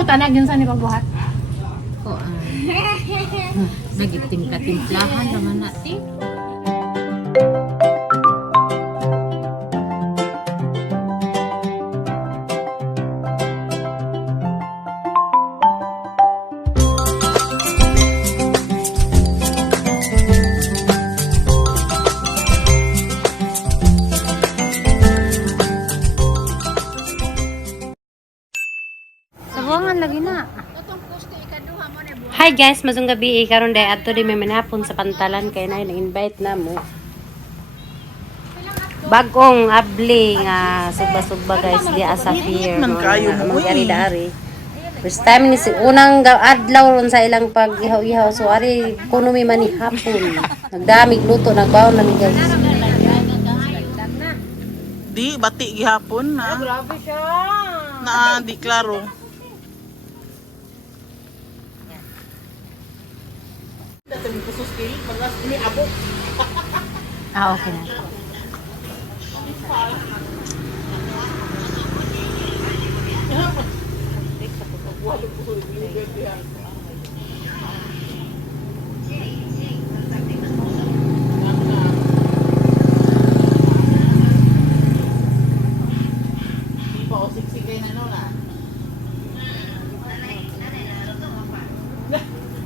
mo tanag yun sa ni pagbuhat? Ko nagitim-katimplahan naman natin. Sabuangan lagi na. Hi guys, masong gabi karon day adto di may manapon sa pantalan kay nay nag-invite na mo. Bagong abli nga sugba-sugba guys di asa pier no. Dari. First time ni si unang adlaw ron sa ilang pag-ihaw-ihaw so ari kuno mi man hapon. Nagdamig luto nagbaon na mi guys. Di bati gihapon na. Grabe siya. Na di klaro. Ah, okay na.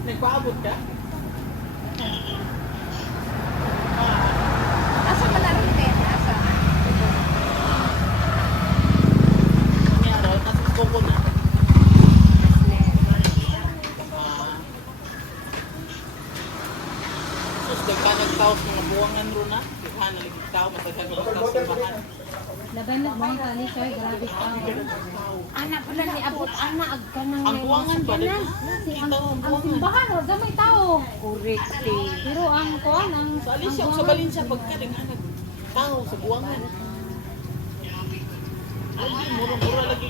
Nagpaabot ka? Asa man naroon kayo? Asa? Kanya daw, nasa skopo na. Sus, nagkanagtaos mga buwangan ro na. Kaya nagtao, matagkanagtaos sa bahan. Laban na bang kali siya grabe ka. Anak pala ni abot anak agka nang Ang buwangan ba? ang simbahan o gamay tao. Correct. Pero ang kuan ang Sa Alicia, sa Valencia, pagka naghanag tao sa buwangan. Lagi,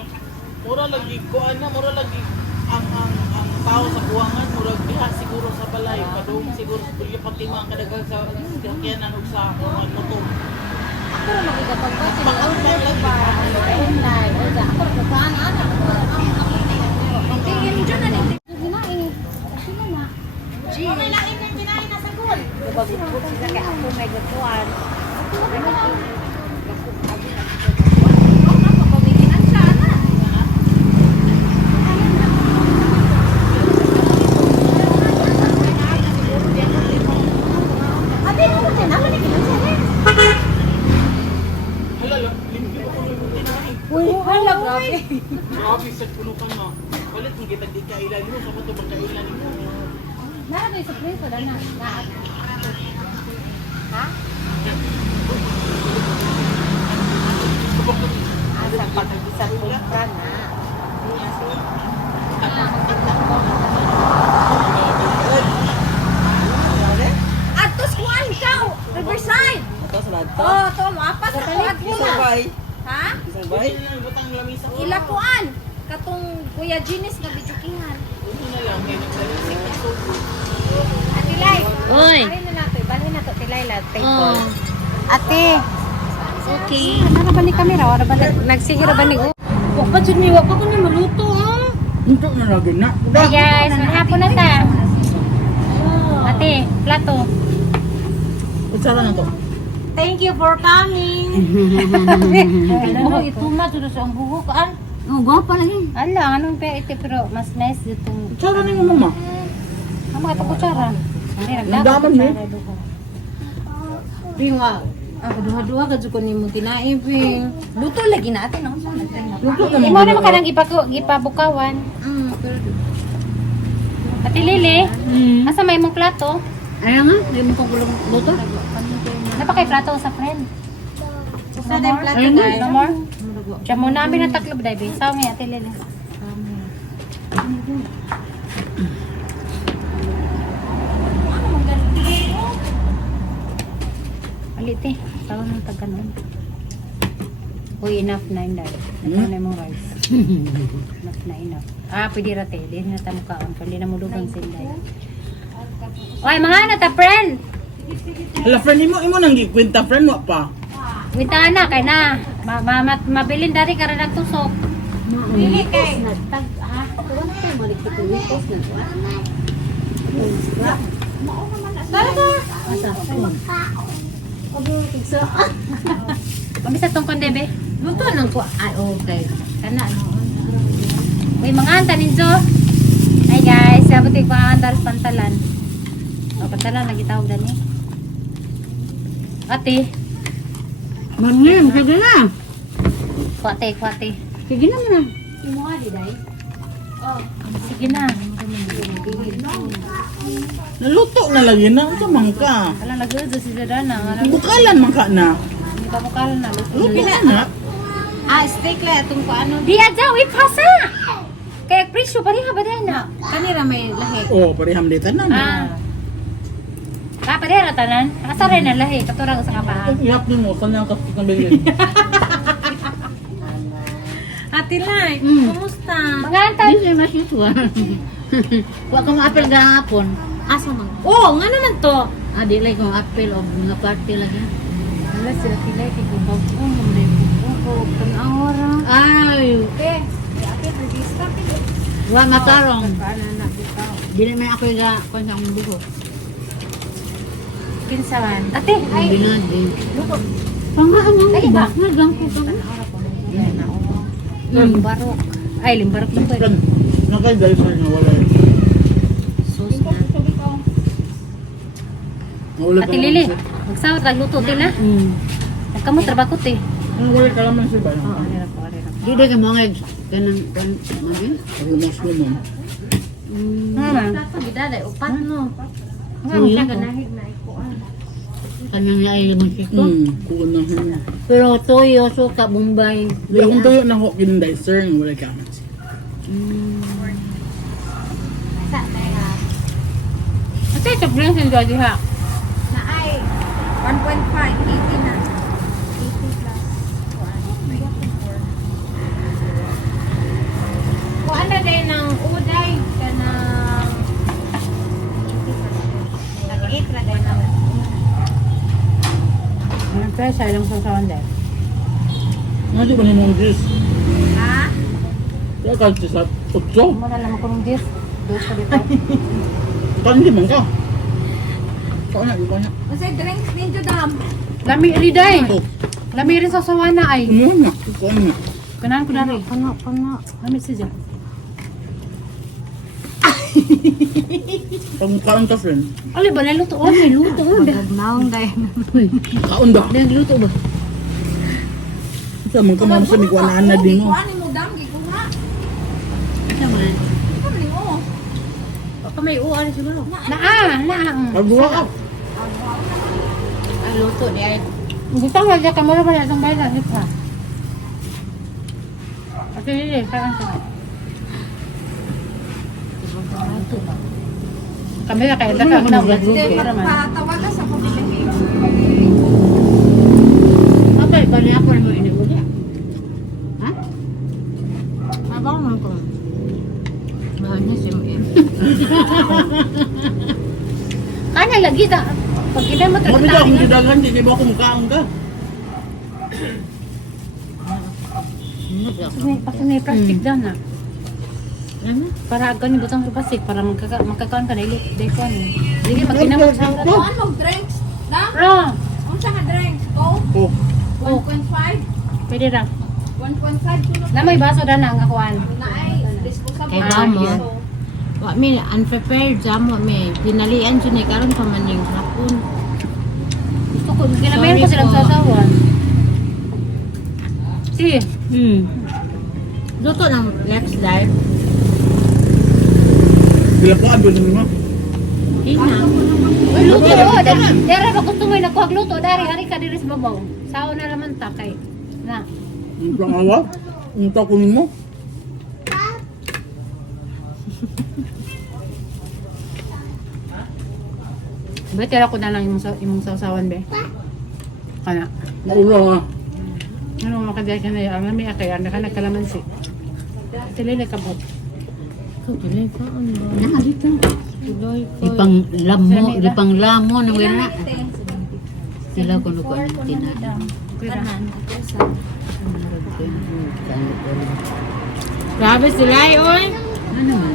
mura lagi, kuan na, mura lagi ang tao sa buwangan, mura diha siguro sa balay, padung siguro sa tulya pati mga kadagang sa sakyanan ug sa motor. ako ra magigapag ba sa order ba online o sa ako ra saan ana ang tingin dyan na ni ginain sila na May lain ng kinain na sa goal. babagod sila kay ako may gakuan Uy, hala grabe. Grabe sa puno ka na. Palit mo kita di kailan mo, sa mo ito bang kailan mo? nara sa place wala na ha asa pag isa kumpra na Atos kuan ikaw. Riverside. Ito sa lahat Oh, to mapas sa kuan mo. Ha? Sabay? Butang lamisa ko. Ila kuan. Katong Kuya Ginis nga bijukihan. Ito na lang, may nagsalisik na so. Atilay. Oy. Bali na to tilay la Oh. Ate. Okay. Ano ba ni kamera? Wala ba nagsiguro ba ni Wa pa jud ni wa pa ko ni maluto ah. Ito na lagi na. Hi guys, hapon na ta. Ate, plato. Utsara na to. Thank you for coming. Ano ito ma tudo sa ang buhok an. Oh, gwapa lagi. Ala, anong kaya ito pero mas nice itong Utsara na yung mama. Amo ka kutsara. Hindi Nagdaman ni. Pinga. Ako duha-duha ka jud ko nimo tinae ping. Luto lagi natin, no? Luto ka Imo na makanang gipabukawan. Pero Ate Lili, asa may mong plato? ayan nga, di mo ko kulang luto. Napakay plato sa friend. Sa din plato Ayun, guys. no more? Diyan mo namin ang taklob, David. Sa may Ate Lili. Alite, tawag ng taganon. Uy, enough na yun, David. Ito na yung rice. Enough na enough. Ah, pwede rate. Hindi na tayo mukhaon. Hindi na mulugang sinday. Oy, mga nata, friend! Hala, friend, imo nang gikwenta, friend mo pa. Wita na, kay na. Mabilin dari ka rin nagtusok. Dili kay Tag, ha? Pabisa tong kondebe. Luto nang ko. Ay, okay. Kana no. Uy, mga anta ninyo. Hi guys, sabot yung mga antar sa pantalan. O, pantalan, nagitawag gani. Ate, Mangim, sige na. kwate, kwate. Sige na na. Imo nga di, day? Oh, sige na. Naluto na lagi na. Ano man ka? Alam, nag-uzo si Zadana. Bukalan man ka na. Hindi pa mukala na. Luto na na. Steak la itong ko ano. Di adyaw, ipasa! Kaya presyo, pariha ba din na? Kanira may lahi. Oh, pareham dito na na. Pariha na tanan. Asa rin na lahi, katurang sa kapaan. Ihap din mo. Saan yung kapit ng bilhin? Ate Lai, kumusta? Mga anta, Hindi mas usual. Wa kang apel gahapon. Asa man? Oh, nga naman to. Di lay kong apel o mga party lagi. wala sila pilay, kay kubaw ko, mamay ko, tanawara. Ay, Okay, akin, register. wa matarong. Paano na, bitaw. Dili may ako ga kon sa akong buho. Kinsaman. Ate, ay, Binadi. luto. Pangaan mo Ay, ba? ba? Nagang ko ka. Tanawara ko, na ako. Limbarok. Ay, limbarok lang to. Kan, nakay-dive na wala. Sus na. Nawala Ate Lili, magsawat, nagluto din na. Nagkamot, trabaho te. Ang wala ka naman siya ba? Oo, hirap ko, hirap. Di day ka mo nga kanang kan magin. Ako mas lumon. Plato, Gidaday upat no. Nga, Uy, siya ako. ganahig na ikuan. Kanyang ay musiko. Kuha na siya. Pero toyo suka Bombay. Di akong tuyo na ho, kinunday sir, nga wala ka man siya. Ate, ito brings yung gadi ha. Na ay 1.5, 80 na. 80 plus. Kung ano din ng uday ka ng 80 nag-8 na din ng Ang pesa, ilang sasawan din. Nga di ba ni mong juice? ha? Kaya ka sa 8. Mura lang ako ng dish. Dos ka dito. Kan di man ka. Kaya na, di ba niya? Kasi drinks ninyo dam. Lami rin day. Oh, Lami rin sa sawana ay. kumuha na. Kuha na. Kanahan ko na rin. Kana. Lami siya. Pagmukaan ka, friend. Ali ba, naluto? Oh, may luto. Naong day. Kaon ba? Nagluto ba? Sa mga kamano sa mikuha na ana din mo. Kuha ni mo dam, gikuha. Ano man? Ikaw ni mo. Baka may uwan siguro. Naa. Pagbuha ka. Ang luto di ay. Gusto ko na kamera ba na itong bayan na ito ha? Ate Lili, saan ka? Kamera kaya daka na vlog para man. Patawagan sa pamilya. Okay, bali ako mo ini ulit. Ha? Abang man ko. Mahanya si Mim. Kana lagi ta. Pag kita mo Mabida trabaho. akong didagan, di ba akong mukaan ka? Kasi may plastic daw na. Ano? Para agad yung butang sa plastic para magkakaon ka na ilit. Dahil ko ano. Sige, pag kinamot sa Kuha mo drinks. Dam? Ra! Ang sa nga drinks? Coke? Oh, 1.5? Pwede ra. 1.5 tulog. Na may baso na ang akuan. Na ay disposable. Kay Bamo. Wa mi unprepared jamo mi. Pinalian siya ni karon pa man yung hapon. Gusto ko, kinamayan ko Sorry silang po. sasawan. Sige. Luto ng next live. bila pa abot mo. Ina. Uy, luto. Dere ba gusto mo yung nakuhag luto? Dari, hari ka diri sa babaw. Sao na naman ta kay. Na. Ang pangawa, ang takunin mo. Ba, tira ko na lang yung sausawan, be. Kana. Naura nga. Ano makadaya ka na yung ang lami akay, ang nagkalamansi. Sila na kabot. Tuloy pa ano. Ah, dito. Tuloy ko. Di pang lamo na wala. Sila ko nuko ang tinan. Kuya. Grabe sila oy. Ano man?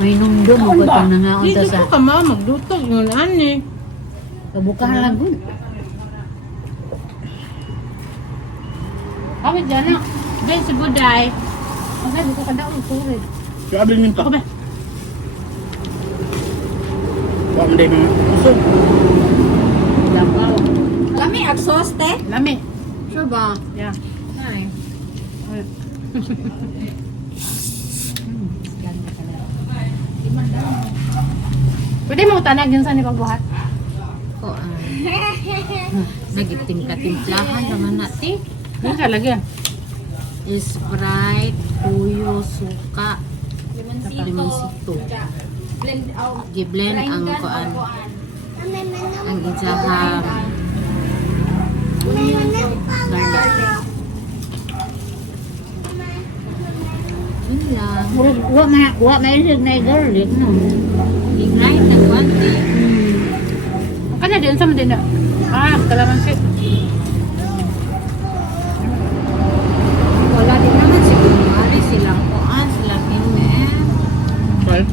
May nundo mo ba itong nangaon Dito sa ka ma, magdutog yun ani. kabukahan lagun? Kami dyan na. Ben, si Buday. Ang sabi ko kada ang turid. Grabe minto. Ako ba? Wa mo din usog. Dapaw. Kami exhaust eh. Lami. Sure ba? Yeah. Ay. Pwede mo tanag yun sa ni pagbuhat? Ko nagitim ka timplahan naman natin. Yan ka lagi. Sprite, tuyo, suka, limonsito. Giblend ang kuan. Ang ijaham. Garlic. Yun lang. Wa may isig na garlic, no? I-grind na konti. Kanya din sa din na. Kalamansi. Wala din naman siguro. Ari silang kuan, silang hinme. Well,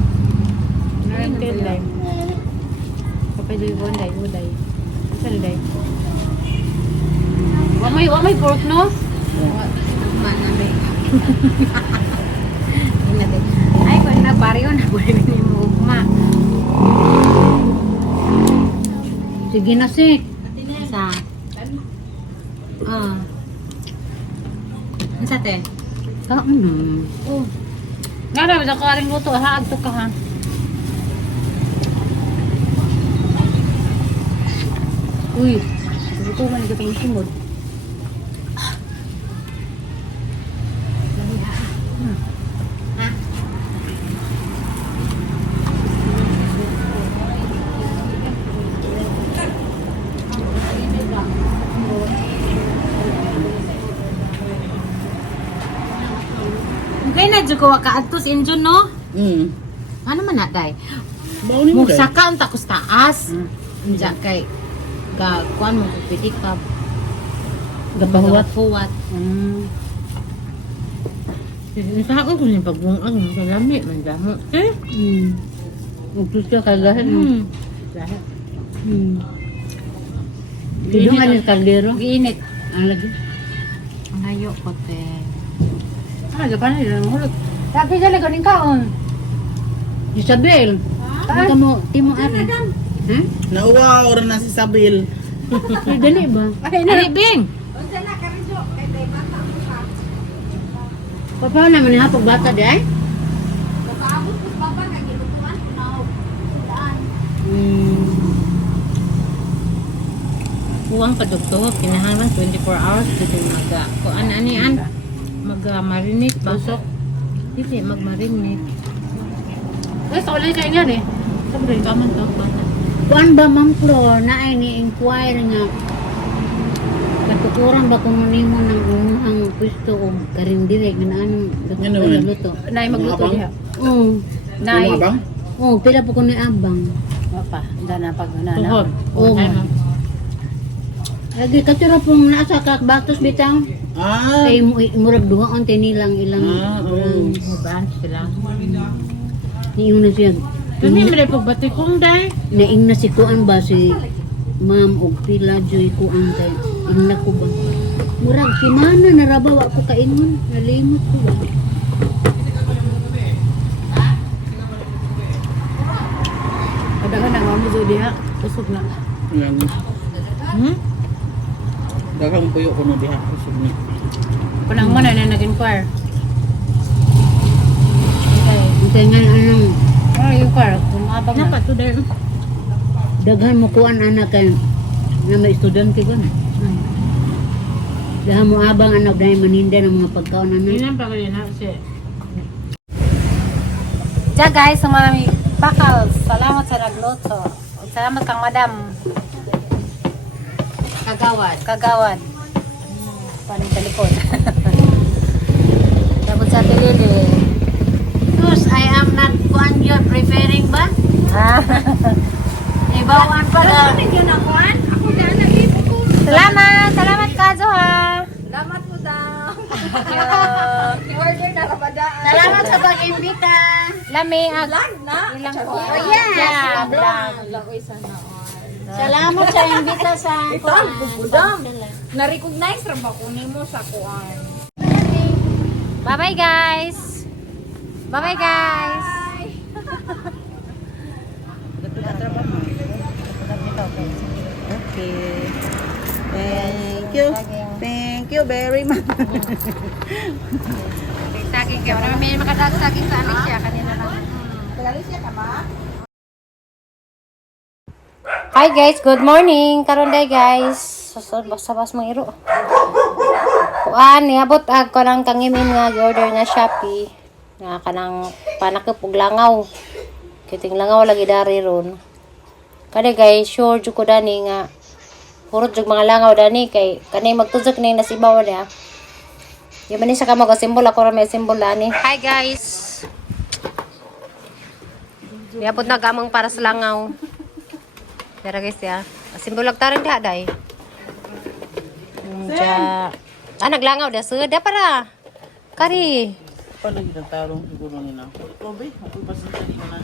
Narintin day. Kapay day bonday, buday. Saan day? Wa may pork, no? Tugma na may. Ay, kung nagbaryo na, pwede rin mo ugma. Sige na, sik. Sa? Ano sa te? Oh. Nga sa karing luto, haag to ka, ha? Uy, ito man nagkatong sumod. Okay na, dyan ko ka atos injun, no? Ano man na, day? Bauni mo dai. Mugsaka ang takos taas. Diyan kay kuan mo pitik ka. Gapahuwat-huwat. Sa ako kung yung pagbungag mo sa lami, mandamo. Ugtos ka kagahan. Lahat. Dito nga ni kaldero. Giinit. Ang lagi. Ang layo ko, te. Gapan na yun. Hulot. Lagi ka lang ganing kaon. Isabel. Ano mo? Timo ari. Ha? Nauwa ora na si Sabil. Dali ba? Ay, nalibing! Paano naman yung hapag bata di ay? Uwang padugto, kinahanglan 24 hours dito kuan anian mag-marinate basok. Dili mag-marinate. Ay, sa ulit kayo nga eh. Sabi ka man to bata. Kuan ba Ma'am Flor na ay ni-inquire nga katukuran ba kung nimo ng unang pwesto o karindire nga anong Nga naman. luto? Nay magluto magluto diha. diha. Oo. Nay. Yung abang? Oo, pila po ko ni abang. Papa, dana pag Tuhod. Oo. Lagi katira pong nasa kakbatos bitaw. Kay murag duha on tinilang ilang oo. Muban sila. niyo na siya. Kami may pagbati kong day. Naing na si kuan ba si Ma'am og pila joy kuan kay ingna ko ba. Murag si mana narabaw ako kaingon, nalimot ko ba. Adahan na mo jo diha, usog na. Yan. Dagang puyo ko no diha usog ni. Kunang mo na nag-inquire. Okay, untay nga anong inquire kung abang na. Dapat to there. Daghan mo kuan anak kay nga may estudyante ko na. Daghan mo abang anak dahil maninda ng mga pagkaon namin. Ilan pa kayo na si Diyan guys, sa mga pakal, salamat sa nagluto. Salamat kang madam. Kagawad. Paning talikod. Tapos sa tilili. Sus, I am not kuan you're preferring ba? Ibawan pala. Yun na kuan? Ako na nagito ko. Salamat ka, Joha. Salamat po daw. Thank you. Salamat sa pag-imbita. Lami, ilang po. Oh, yes. Salamat sa imbita sa kuan. Na-recognize ra ba kunin mo sa kuan? Bye-bye guys. Bye-bye guys. Okay. Thank you. Thank you very much. Saging kayo. May makadag saging sa Alicia kanina lang. Hi guys, good morning. Karon day guys. Basta-bas mga iro. Kuan, niabot ag ko lang kangimin nga order na Shopee. Nga kanang panakip og langaw. Kiting langaw lagi dari ron. Kada guys, sure jud ko dani nga purot jud mga langaw dani kay kanay magtuzok ning nasibaw niya. Yung manin sa kamag simbol ako ra may simbol ani. Hi guys. Niabot na gamang para sa langaw. Pero guys ya, simbol tarin diha day. Ja. Naglangaw da suda para. Kari. Paano kita tarong siguro nila? Ikaw ba? Ako ba sa sarili na?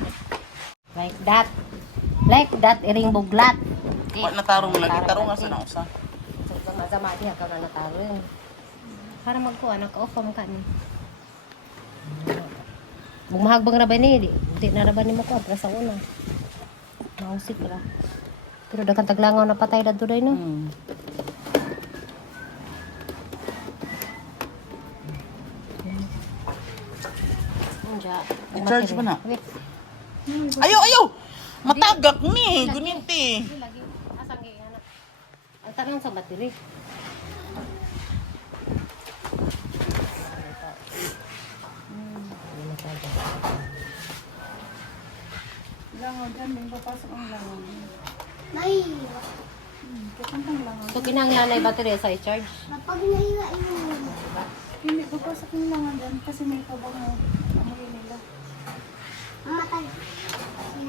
Like that. Like that iring buglat. Wa na tarong lagi. Tarong nga sa na usa. So masama diha ka na tarong. Para magkuha naka-off mo ka ni. Bumahagbang ra ba ni? Di na ra ba ni mo ko para sa una. Mausik ra. Pero daghang taglangaw na patay dadto day no. I-charge mo na. Ayaw, ayaw! Matagak ni! Guninti! Lagi. Asang gihana. Ang tanong sa battery. So kinahanglan na battery sa i-charge. Hindi ko pasok yung langan dyan kasi may pabango. Amoy nila.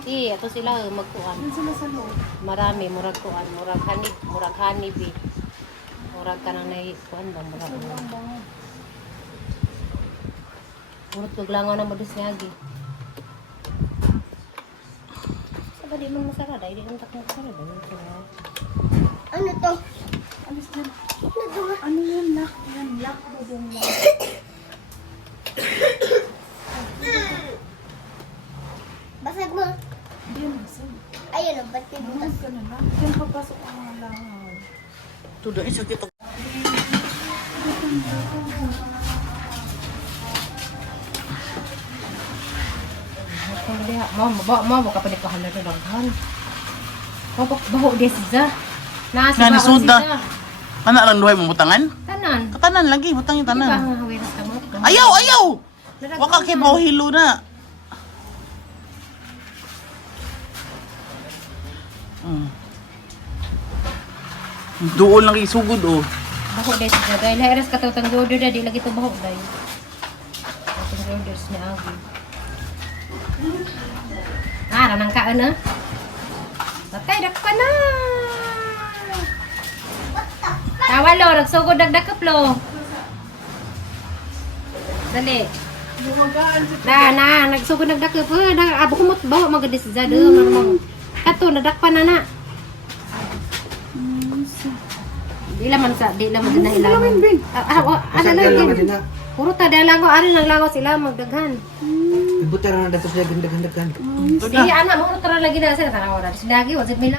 Ato sila magkuan. Doon sila sa loob. Marami murag kuan, murag honey bee. Murag kanang nay kuan ba murag. Ang bango. Murag tuglangaw na mo dis ngagi. Sa di man masarada, di man takong sarada. Ano to? Alis dyan. Ano yun? Lock. Yan. Lock ba dyan? Basag mo. Hindi yan basag. Ayun, ba't kayo butas? Butas ka na lang. Diyan papasok ang mga langaw. Ito doon, isa kita. Mo ka pa ni kahalan na daghan. Baho des za. Nasa Nani, baho soda. siya. Mana lang duhay mo butangan? Tanan. Katanan lagi, butang yung Di ba tanan. ang hawiras ka mo? Ayaw, ayaw! Nadaghan Waka kay na. hilo na. Doon lang isugod oh. Baho des za. Dahil hawiras ka tawtang order da di lagi to baho dai. Tawtang orders ni Agi. Ranang kaan na. Patay dakpa na. Tawalo, nagsugod dagdakap lo. Dali. Na, nagsugod nagdakap. Abo kumot bawa magadis za do mo. Kato nadakpa na na. Di laman din na ilaman. Ano lang din. Puro ta lang ko ari nang langaw sila magdaghan. Ibutara na datos lagi daghan-daghan. Di anak mo tara lagi na sa tanaw ra. Sinagi wa jud mila.